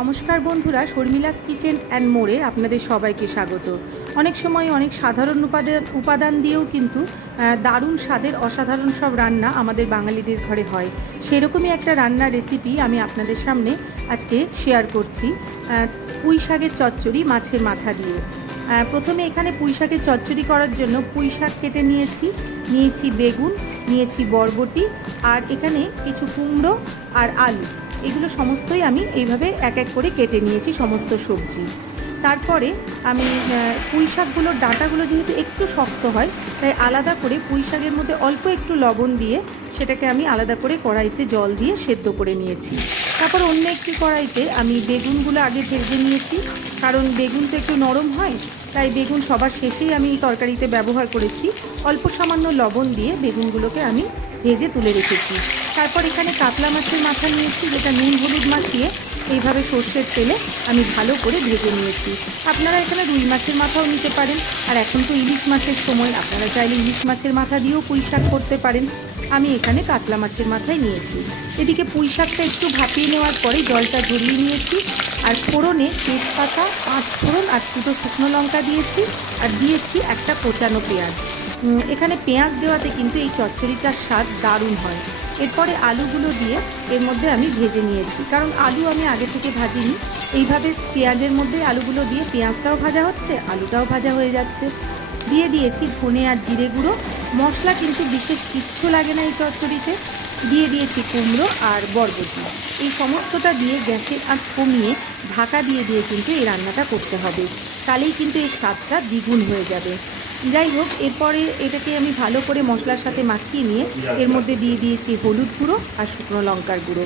নমস্কার বন্ধুরা, শর্মিলাস kitchen and মোড়ে আপনাদের সবাইকে স্বাগত। অনেক সময় অনেক সাধারণ উপাদান দিয়েও কিন্তু দারুণ স্বাদের অসাধারণ সব রান্না আমাদের বাঙালিদের ঘরে হয়। সেরকমই একটা রান্নার রেসিপি আমি আপনাদের সামনে আজকে শেয়ার করছি। পুঁই শাকের চচ্চড়ি মাছের মাথা দিয়ে। প্রথমে এখানে পুঁই শাকের চচ্চড়ি করার জন্য পুঁই শাক কেটে নিয়েছি বেগুন, নিয়েছি বরবটি, আর এখানে কিছু কুমড়ো আর আলু। এগুলো সমস্তই আমি এইভাবে এক এক করে কেটে নিয়েছি সমস্ত সবজি। তারপরে আমি পুঁই শাকগুলোর ডাঁটাগুলো যেহেতু একটু শক্ত হয়, তাই আলাদা করে পুঁই শাকের মধ্যে অল্প একটু লবণ দিয়ে সেটাকে আমি আলাদা করে কড়াইতে জল দিয়ে সেদ্ধ করে নিয়েছি। তারপর অন্য একটি কড়াইতে আমি বেগুনগুলো আগে ভেজে নিয়েছি, কারণ বেগুন তো একটু নরম হয়, তাই বেগুন সবার শেষেই আমি তরকারিতে ব্যবহার করেছি। অল্প সামান্য লবণ দিয়ে বেগুনগুলোকে আমি ভেজে তুলে রেখেছি। তারপর এখানে কাতলা মাছের মাথা নিয়েছি, যেটা নুন হলুদ মাখিয়ে এইভাবে সর্ষের তেলে আমি ভালো করে ভেজে নিয়েছি। আপনারা এখানে রুই মাছের মাথাও নিতে পারেন, আর এখন তো ইলিশ মাছের সময়, আপনারা চাইলে ইলিশ মাছের মাথা দিয়েও পুঁই শাক করতে পারেন। আমি এখানে কাতলা মাছের মাথায় নিয়েছি। এদিকে পুঁই শাকটা একটু ভাপিয়ে নেওয়ার পরে জলটা ঝরিয়ে নিয়েছি, আর ফোড়নে তেজপাতা, 5 ফোড়ন আর 2টো শুকনো লঙ্কা দিয়েছি, আর দিয়েছি একটা কোচানো পেঁয়াজ। এখানে পেঁয়াজ দেওয়াতে কিন্তু এই চচ্চড়িটার স্বাদ দারুণ হয়। এরপরে আলুগুলো দিয়ে এর মধ্যে আমি ভেজে নিয়েছি, কারণ আলু আমি আগে থেকে ভাজিনি। এইভাবে পেঁয়াজের মধ্যে আলুগুলো দিয়ে পেঁয়াজটাও ভাজা হচ্ছে, আলুটাও ভাজা হয়ে যাচ্ছে। দিয়ে দিয়েছি ধনে আর জিরে গুঁড়ো। মশলা কিন্তু বিশেষ কিচ্ছু লাগে না এই চচ্চড়িতে। দিয়ে দিয়েছি কুমড়ো আর বরবটি। এই সমস্তটা দিয়ে গ্যাসের আঁচ কমিয়ে ঢাকা দিয়ে কিন্তু এই রান্নাটা করতে হবে, তাহলেই কিন্তু এই স্বাদটা দ্বিগুণ হয়ে যাবে। যাই হোক, এরপরে এটাকে আমি ভালো করে মশলার সাথে মাখিয়ে নিয়ে এর মধ্যে দিয়ে দিয়েছি হলুদ গুঁড়ো আর শুকনো লঙ্কার গুঁড়ো।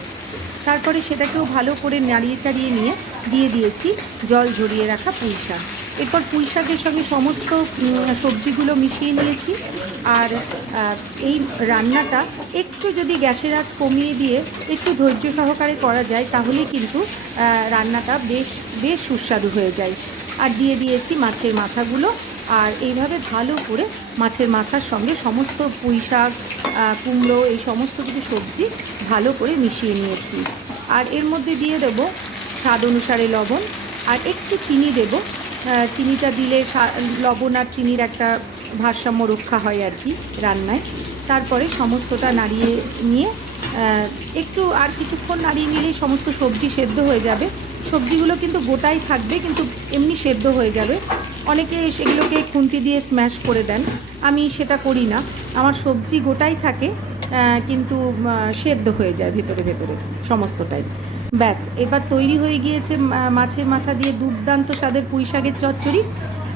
তারপরে সেটাকেও ভালো করে নাড়িয়ে চাড়িয়ে নিয়ে দিয়ে দিয়েছি জল ঝরিয়ে রাখা পুঁই শাক। এরপর পুঁই শাকের সঙ্গে সমস্ত সবজিগুলো মিশিয়ে নিয়েছি। আর এই রান্নাটা একটু যদি গ্যাসের আঁচ কমিয়ে দিয়ে একটু ধৈর্য সহকারে করা যায়, তাহলে কিন্তু রান্নাটা বেশ সুস্বাদু হয়ে যায়। আর দিয়ে দিয়েছি মাছের মাথাগুলো, আর এইভাবে ভালো করে মাছের মাথার সঙ্গে সমস্ত পুঁই শাক, কুমড়ো, এই সমস্ত কিছু সবজি ভালো করে মিশিয়ে নিয়েছি। আর এর মধ্যে দিয়ে দেব স্বাদ অনুসারে লবণ, আর একটু চিনি দেব। চিনিটা দিলে লবণ আর চিনির একটা ভারসাম্য রক্ষা হয় আর কি রান্নায়। তারপরে সমস্তটা নাড়িয়ে নিয়ে একটু আর কিছুক্ষণ নাড়িয়ে নিলেই সমস্ত সবজি সেদ্ধ হয়ে যাবে। সবজিগুলো কিন্তু গোটাই থাকবে, কিন্তু এমনি সেদ্ধ হয়ে যাবে। অনেকে সেগুলোকে খুন্তি দিয়ে স্ম্যাশ করে দেন, আমি সেটা করি না। আমার সবজি গোটাই থাকে, কিন্তু সেদ্ধ হয়ে যায় ভেতরে ভেতরে সমস্তটাই। ব্যাস, এবার তৈরি হয়ে গিয়েছে মাছের মাথা দিয়ে দুর্দান্ত স্বাদের পুঁই শাকের চচ্চড়ি।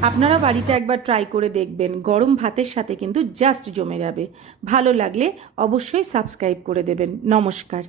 আপনারা বাড়িতে একবার ট্রাই করে দেখবেন, গরম ভাতের সাথে কিন্তু জাস্ট জমে যাবে। ভালো লাগলে অবশ্যই সাবস্ক্রাইব করে দেবেন। নমস্কার।